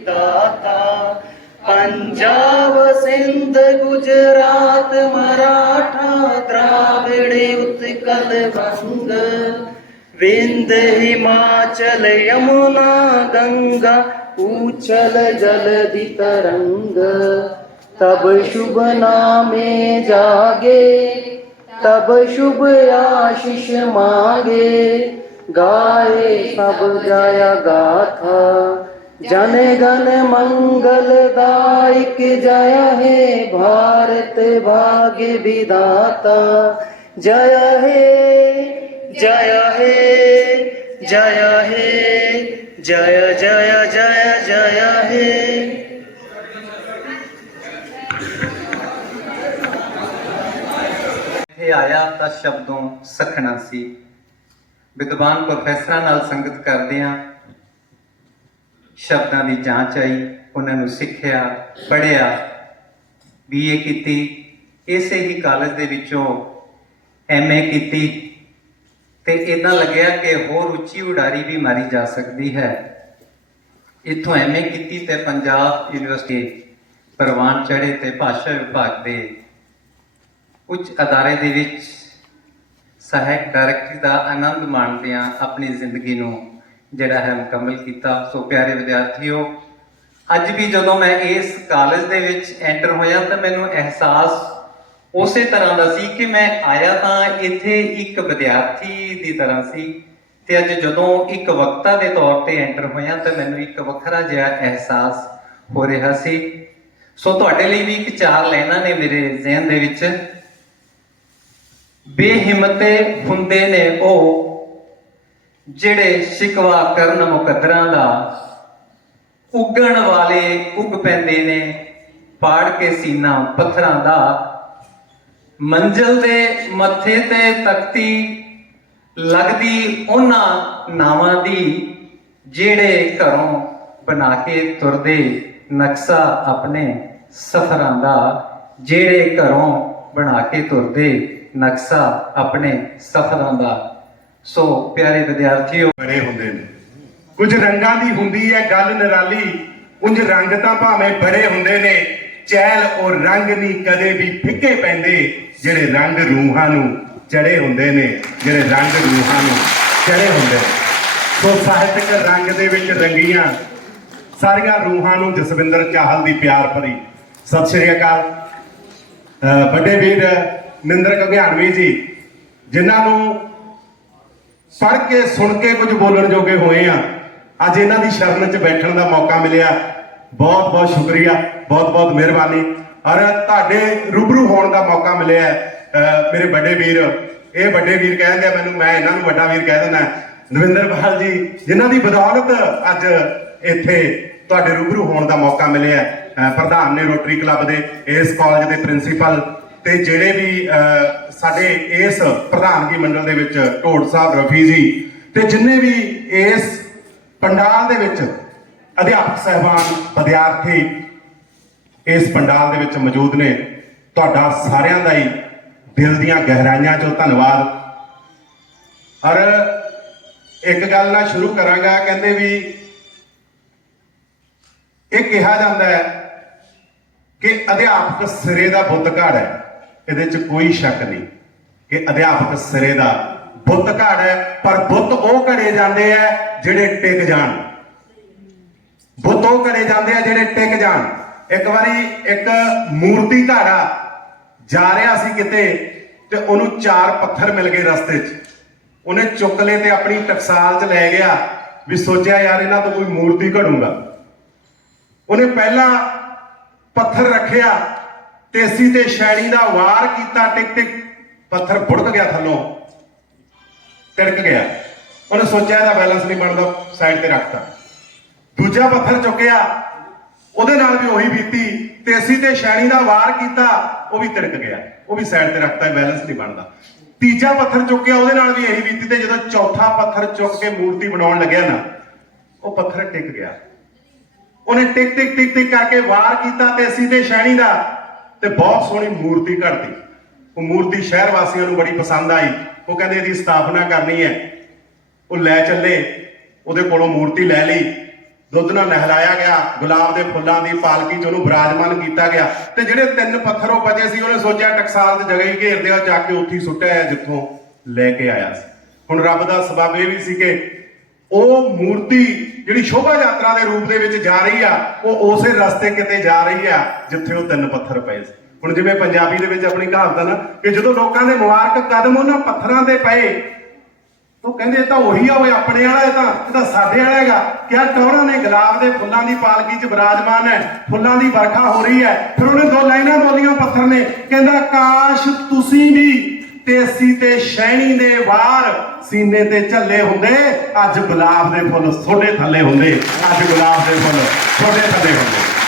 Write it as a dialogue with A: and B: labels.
A: दाता पंजाब सिंध गुजरात मराठा द्राविड़ उत्कल बंग विंध हिमाचल यमुना गंगा उछल जलधि तरंग तब शुभ नामे जागे तब शुभ आशीष मांगे गाए सब जय गाथा जन गण मंगलदायक जय हे भारत भाग्य विधाता जय हे जय हे जय हे जय जय जय जय हे
B: ਇੱਥੇ ਆਇਆ ਤਾਂ ਸ਼ਬਦੋਂ ਸਖਣਾ ਸੀ ਵਿਦਵਾਨ ਪ੍ਰੋਫੈਸਰਾਂ ਨਾਲ ਸੰਗਤ ਕਰਦਿਆਂ ਸ਼ਬਦਾਂ ਦੀ ਜਾਂਚ ਆਈ, ਉਹਨਾਂ ਨੂੰ ਸਿੱਖਿਆ, ਪੜ੍ਹਿਆ ਬੀਏ ਕੀਤੀ। ਇਸੇ ਹੀ ਕਾਲਜ ਦੇ ਵਿੱਚੋਂ ਐਮਏ ਕੀਤੀ ਤੇ ਇਦਾਂ ਲੱਗਿਆ ਕਿ ਹੋਰ ਉੱਚੀ ਉਡਾਰੀ ਵੀ ਮਾਰੀ ਜਾ ਸਕਦੀ ਹੈ। ਇੱਥੋਂ ਐਮਏ ਕੀਤੀ ਤੇ ਪੰਜਾਬ ਯੂਨੀਵਰਸਿਟੀ ਪ੍ਰਵਾਨ ਚੜ੍ਹੇ ਤੇ ਭਾਸ਼ਾ ਵਿਭਾਗ ਦੇ ਉੱਚ ਅਦਾਰੇ ਦੇ ਵਿੱਚ ਸਹਾਇਕ ਡਾਇਰੈਕਟਰ ਦਾ ਆਨੰਦ ਮਾਣਦਿਆਂ ਆਪਣੀ ਜ਼ਿੰਦਗੀ ਨੂੰ ਜਿਹੜਾ ਹੈ ਮੁਕੰਮਲ ਕੀਤਾ। ਸੋ ਪਿਆਰੇ ਵਿਦਿਆਰਥੀਓ, ਅੱਜ ਵੀ ਜਦੋਂ ਮੈਂ ਇਸ ਕਾਲਜ ਦੇ ਵਿੱਚ ਐਂਟਰ ਹੋਇਆ ਤਾਂ ਮੈਨੂੰ ਅਹਿਸਾਸ ਉਸੇ ਤਰ੍ਹਾਂ ਦਾ ਸੀ ਕਿ ਮੈਂ ਆਇਆ ਤਾਂ ਇੱਥੇ ਇੱਕ ਵਿਦਿਆਰਥੀ ਦੀ ਤਰ੍ਹਾਂ ਸੀ ਤੇ ਅੱਜ ਜਦੋਂ ਇੱਕ ਵਕਤਾ ਦੇ ਤੌਰ ਤੇ ਐਂਟਰ ਹੋਇਆ ਤਾਂ ਮੈਨੂੰ ਇੱਕ ਵੱਖਰਾ ਜਿਹਾ ਅਹਿਸਾਸ ਹੋ ਰਿਹਾ ਸੀ। ਸੋ ਤੁਹਾਡੇ ਲਈ ਵੀ ਇੱਕ ਚਾਰ ਲਾਈਨਾਂ ਨੇ ਮੇਰੇ ਜ਼ਿਹਨ ਦੇ ਵਿੱਚ। ਬੇਹਿੰਮਤੇ ਹੁੰਦੇ ਨੇ ਉਹ ਜਿਹੜੇ ਸ਼ਿਕਵਾ ਕਰਨ ਮੁਕੱਦਰਾਂ ਦਾ ਉੱਗਣ ਵਾਲੇ ਉੱਗ ਪੈਂਦੇ ਨੇ, ਪਾੜ ਕੇ ਸੀਨਾ ਪੱਥਰਾਂ ਦਾ, ਮੰਜ਼ਲ ਦੇ ਮੱਥੇ ਤੇ ਤਖਤੀ ਲੱਗਦੀ ਉਹਨਾਂ ਨਾਵਾਂ ਦੀ, ਜਿਹੜੇ ਘਰੋਂ ਬਣਾ ਕੇ ਤੁਰਦੇ ਨਕਸ਼ਾ ਆਪਣੇ ਸਫ਼ਰਾਂ ਦਾ, ਜਿਹੜੇ ਘਰੋਂ ਬਣਾ ਕੇ ਤੁਰਦੇ ਨਕਸ਼ਾ ਆਪਣੇ ਸਫ਼ਰਾਂ ਦਾ। ਸੋ ਪਿਆਰੇ ਵਿਦਿਆਰਥੀਓ
C: ਬੜੇ ਹੁੰਦੇ ਨੇ। ਕੁਝ ਰੰਗਾਂ ਦੀ ਹੁੰਦੀ ਹੈ ਗੱਲ ਨਿਰਾਲੀ, ਉਂਝ ਰੰਗ ਤਾਂ ਭਾਵੇਂ ਬੜੇ ਹੁੰਦੇ ਨੇ ਚਹਿਲ ਉਹ ਰੰਗ ਨਹੀਂ ਕਦੇ ਵੀ ਫਿੱਕੇ ਪੈਂਦੇ, ਜਿਹੜੇ ਰੰਗ ਰੂਹਾਂ ਨੂੰ ਚੜੇ ਹੁੰਦੇ ਨੇ, ਜਿਹੜੇ ਰੰਗ ਰੂਹਾਂ ਨੂੰ ਚੜੇ ਹੁੰਦੇ ਨੇ। ਸੋ ਸਾਹਿਤਕ ਰੰਗ ਦੇ ਵਿੱਚ ਰੰਗੀਆਂ, ਸਾਰੀਆਂ ਰੂਹਾਂ ਨੂੰ ਜਸਵਿੰਦਰ ਚਾਹਲ ਦੀ ਪਿਆਰ ਭਰੀ। ਸਤਿ ਸ਼੍ਰੀ ਅਕਾਲ। ਅਹ ਵੱਡੇ ਵੀਰ ਨਿੰਦਰ ਘਗਿਆਣਵੀ ਜੀ, ਜਿਨ੍ਹਾਂ ਨੂੰ ਪੜ੍ਹ ਕੇ, ਸੁਣ ਕੇ ਕੁਝ ਬੋਲਣ ਜੋਗੇ ਹੋਏ ਆ। ਅੱਜ ਇਹਨਾਂ ਦੀ ਸ਼ਰਨ 'ਚ ਬੈਠਣ ਦਾ ਮੌਕਾ ਮਿਲਿਆ। ਬਹੁਤ ਬਹੁਤ ਸ਼ੁਕਰੀਆ, ਬਹੁਤ ਬਹੁਤ ਮਿਹਰਬਾਨੀ। ਔਰ ਤੁਹਾਡੇ ਰੂਬਰੂ ਹੋਣ ਦਾ ਮੌਕਾ ਮਿਲਿਆ ਮੇਰੇ ਵੱਡੇ ਵੀਰ, ਇਹ ਵੱਡੇ ਵੀਰ ਕਹਿੰਦੇ ਆ ਮੈਨੂੰ, ਮੈਂ ਇਹਨਾਂ ਨੂੰ ਵੱਡਾ ਵੀਰ ਕਹਿ ਦਿੰਦਾ ਨਵਿੰਦਰਪਾਲ ਜੀ, ਜਿਨ੍ਹਾਂ ਦੀ ਬਦੌਲਤ ਅੱਜ ਇੱਥੇ ਤੁਹਾਡੇ ਰੂਬਰੂ ਹੋਣ ਦਾ ਮੌਕਾ ਮਿਲਿਆ ਪ੍ਰਧਾਨ ਨੇ ਰੋਟਰੀ ਕਲੱਬ ਦੇ, ਇਸ ਕਾਲਜ ਦੇ ਪ੍ਰਿੰਸੀਪਲ ਤੇ ਜਿਹੜੇ ਵੀ ਸਾਡੇ ਇਸ ਪ੍ਰਧਾਨਗੀ ਮੰਡਲ ਦੇ ਵਿੱਚ ਢੋੜ ਸਾਹਿਬ, ਰਫੀ ਜੀ ਤੇ ਜਿੰਨੇ ਵੀ ਇਸ ਪੰਡਾਲ ਦੇ ਵਿੱਚ ਅਧਿਆਪਕ ਸਹਿਬਾਨ, ਵਿਦਿਆਰਥੀ ਇਸ ਪੰਡਾਲ ਦੇ ਵਿੱਚ ਮੌਜੂਦ ਨੇ, ਤੁਹਾਡਾ ਸਾਰਿਆਂ ਦਾ ਹੀ ਦਿਲ ਦੀਆਂ ਗਹਿਰਾਈਆਂ ਚੋਂ ਧੰਨਵਾਦ। ਔਰ ਇੱਕ ਗੱਲ ਨਾਲ ਸ਼ੁਰੂ ਕਰਾਂਗਾ, ਕਹਿੰਦੇ ਵੀ ਇਹ ਕਿਹਾ ਜਾਂਦਾ ਹੈ ਕਿ ਅਧਿਆਪਕ ਸਿਰੇ ਦਾ ਬੁੱਤ ਘੜ ਹੈ। ਇਹਦੇ 'ਚ ਕੋਈ ਸ਼ੱਕ ਨਹੀਂ ਕਿ ਅਧਿਆਪਕ ਸਿਰੇ ਦਾ ਬੁੱਤ ਘੜ ਹੈ, ਪਰ ਬੁੱਤ ਉਹ ਘੜੇ ਜਾਂਦੇ ਆ ਜਿਹੜੇ ਟਿਕ ਜਾਣ। ਬੁੱਤ ਉਹ ਘੜੇ ਜਾਂਦੇ ਆ ਜਿਹੜੇ ਟਿਕ ਜਾਣ। ਇੱਕ ਵਾਰੀ ਇੱਕ ਮੂਰਤੀ ਘਾੜਾ ਜਾ ਰਿਹਾ ਸੀ ਕਿਤੇ ਤੇ ਉਹਨੂੰ ਚਾਰ ਪੱਥਰ ਮਿਲ ਗਏ ਰਸਤੇ 'ਚ। ਉਹਨੇ ਚੁੱਕ ਲਏ ਤੇ ਆਪਣੀ ਟਕਸਾਲ 'ਚ ਲੈ ਗਿਆ ਵੀ ਸੋਚਿਆ ਯਾਰ ਇਹਨਾਂ ਤੋਂ ਕੋਈ ਮੂਰਤੀ ਘੜੂਗਾ। ਉਹਨੇ ਪਹਿਲਾਂ ਪੱਥਰ ਰੱਖਿਆ ਤੇਸੀ ਤੇ ਸ਼ੈਣੀ ਦਾ ਵਾਰ ਕੀਤਾ, ਟਿਕ ਟਿਕ, ਪੱਥਰ ਬੁੜਕ ਗਿਆ ਥੱਲੋਂ। ਤਿੜਕ ਗਿਆ। ਉਹਨੇ ਸੋਚਿਆ ਇਹਦਾ ਬੈਲੈਂਸ ਨਹੀਂ ਬਣਦਾ ਸਾਈਡ ਤੇ ਰੱਖਤਾ। ਦੂਜਾ ਪੱਥਰ ਚੁੱਕਿਆ, ਉਹਦੇ ਨਾਲ ਵੀ ਉਹੀ ਬੀਤੀ ਤੇਸੀ ਤੇ ਸ਼ੈਣੀ ਦਾ ਵਾਰ ਕੀਤਾ, ਉਹ ਵੀ ਤਿੜਕ ਗਿਆ। ਉਹ ਵੀ ਸਾਈਡ ਤੇ ਰੱਖਤਾ ਬੈਲੈਂਸ ਨਹੀਂ ਬਣਦਾ। ਤੀਜਾ ਪੱਥਰ ਚੁੱਕਿਆ, ਉਹਦੇ ਨਾਲ ਵੀ ਇਹੀ ਬੀਤੀ ਤੇ ਜਦੋਂ ਚੌਥਾ ਪੱਥਰ ਚੁੱਕ ਕੇ ਮੂਰਤੀ ਬਣਾਉਣ ਲੱਗਿਆ ਨਾ, ਉਹ ਪੱਥਰ ਟਿਕ ਗਿਆ। ਉਹਨੇ ਟਿਕ ਟਿਕ ਟਿਕ ਟਿਕ ਕਰਕੇ ਵਾਰ ਕੀਤਾ ਤੇ ਤੇ ਸ਼ੈਣੀ ਦਾ ਤੇ ਬਹੁਤ ਸੋਹਣੀ ਮੂਰਤੀ ਘੜਤੀ ਉਹ ਮੂਰਤੀ ਸ਼ਹਿਰ ਵਾਸੀਆਂ ਨੂੰ ਬੜੀ ਪਸੰਦ ਆਈ। ਉਹ ਕਹਿੰਦੇ ਇਹਦੀ ਸਥਾਪਨਾ ਕਰਨੀ ਹੈ। ਉਹ ਲੈ ਚੱਲੇ। ਉਹਦੇ ਕੋਲੋਂ ਮੂਰਤੀ ਲੈ ਲਈ। ਦੁੱਧ ਨਾਲ ਨਹਿਲਾਇਆ ਗਿਆ। ਗੁਲਾਬ ਦੇ ਫੁੱਲਾਂ ਦੀ ਪਾਲਕੀ 'ਚ ਉਹਨੂੰ ਬਰਾਜਮਾਨ ਕੀਤਾ ਗਿਆ। ਤੇ ਜਿਹੜੇ ਤਿੰਨ ਪੱਥਰ ਉਹ ਬਚੇ ਸੀ, ਉਹਨੇ ਸੋਚਿਆ ਟਕਸਾਲ ਦੀ ਜਗ੍ਹਾ ਹੀ ਘੇਰ ਦਿਆ ਜਾ ਕੇ ਉੱਥੇ ਸੁੱਟਿਆ ਹੈ ਜਿੱਥੋਂ ਲੈ ਕੇ ਆਇਆ ਸੀ। ਹੁਣ ਰੱਬ ਦਾ ਸਬਬ ਇਹ ਵੀ ਸੀ ਕਿ ਉਹ ਮੂਰਤੀ ਜਿਹੜੀ ਸ਼ੋਭਾ ਯਾਤਰਾ ਦੇ ਰੂਪ ਦੇ ਵਿੱਚ ਜਾ ਰਹੀ ਆ, ਉਹ ਉਸੇ ਰਸਤੇ ਕਿਤੇ ਜਾ ਰਹੀ ਆ, ਜਿੱਥੇ ਉਹ ਤਿੰਨ ਪੱਥਰ ਪਏ ਸੀ। ਹੁਣ ਜਿਵੇਂ ਪੰਜਾਬੀ ਦੇ ਵਿੱਚ ਆਪਣੀ ਕਹਾਵਤ ਨਾ ਕਿ ਜਦੋਂ ਲੋਕਾਂ ਦੇ ਮੁਬਾਰਕ ਕਦਮ ਉਹਨਾਂ ਪੱਥਰਾਂ ਤੇ ਪਏ ਉਹ ਕਹਿੰਦੇ ਤਾਂ ਉਹੀ ਆ ਉਹ ਆਪਣੇ ਵਾਲਾ, ਇਹ ਤਾਂ ਇਹ ਤਾਂ ਸਾਡੇ ਵਾਲਾ ਹੈਗਾ। ਕਿਆ ਟੌਰਾਂ ਨੇ ਗੁਲਾਬ ਦੇ ਫੁੱਲਾਂ ਦੀ ਪਾਲਕੀ 'ਚ ਬਿਰਾਜਮਾਨ ਹੈ, ਫੁੱਲਾਂ ਦੀ ਵਰਖਾ ਹੋ ਰਹੀ ਹੈ। ਫਿਰ ਉਹਨੇ ਦੋ ਲਾਈਨਾਂ ਬੋਲੀਆਂ ਪੱਥਰ ਨੇ, ਕਹਿੰਦਾ, ਕਾਸ਼ ਤੁਸੀਂ ਵੀ ਤੇਸੀ ਤੇ ਸ਼ੈਣੀ ਦੇ ਵਾਰ ਸੀਨੇ ਤੇ ਝੱਲੇ ਹੁੰਦੇ, ਅੱਜ ਗੁਲਾਬ ਦੇ ਫੁੱਲ ਤੁਹਾਡੇ ਥੱਲੇ ਹੁੰਦੇ, ਅੱਜ ਗੁਲਾਬ ਦੇ ਫੁੱਲ ਤੁਹਾਡੇ ਥੱਲੇ ਹੁੰਦੇ।